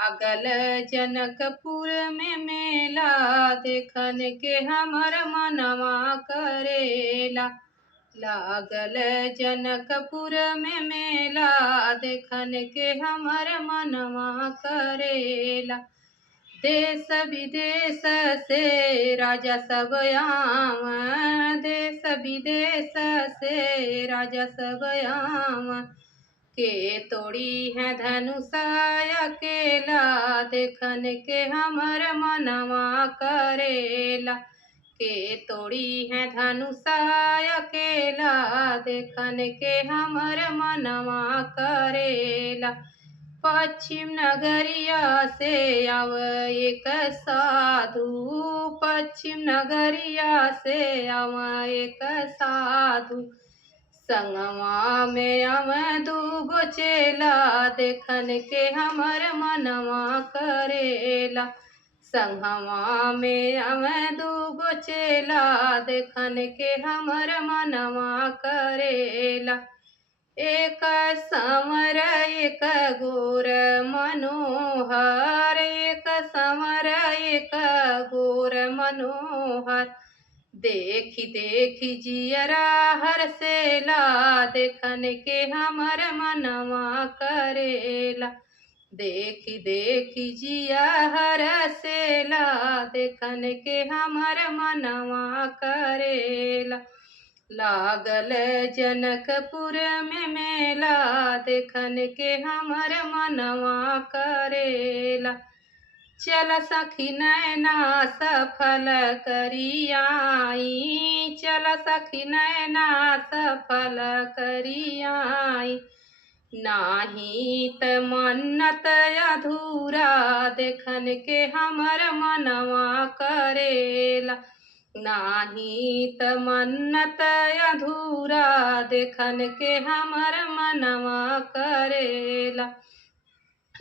लागल जनकपुर में मेला, देखन के हमर मनवा करेला। लागल जनकपुर में मेला, देखन के हमर मनवा करेला। देश विदेश से राजा सब आवन, देश विदेश से राजा सब आवन। के तोड़ी है धनुषा अकेला, देखन के हमर मनवा करेला। के तोड़ी है धनुषा अकेला, देखन के हमर मनवा करेला। पश्चिम नगरिया से आव एक साधु, पश्चिम नगरिया से आव एक साधु। संगवा में आव दूगो चेला, देखन के हमर मनवा करेला। संगवा में आव दूगो चेला, देखन के हमर मनवा करेला। एक संवर एक गोर मनोहर, एक संवर एक गोर मनोहर। देखी देखी जियरा हर्षेला, देखन के हमर मनवा करेला। देखी देखी जिया हर्षेला, देखन के हमर मनवा करेला। लागल जनकपुर में मेला, देखन के हमर मनवा करेला। चल सखी नैना सफल करियाई, चल सखी नैना सफल करियाई। नाही त मन्नत अधूरा, देखन के हमर मनवा करेला। नाही त मन्नत अधूरा, देखन के हमर मनवा करेला।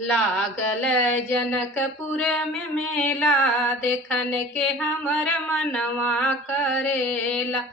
लागल जनकपुर में मेला, देखन के हमर मनवा करेला।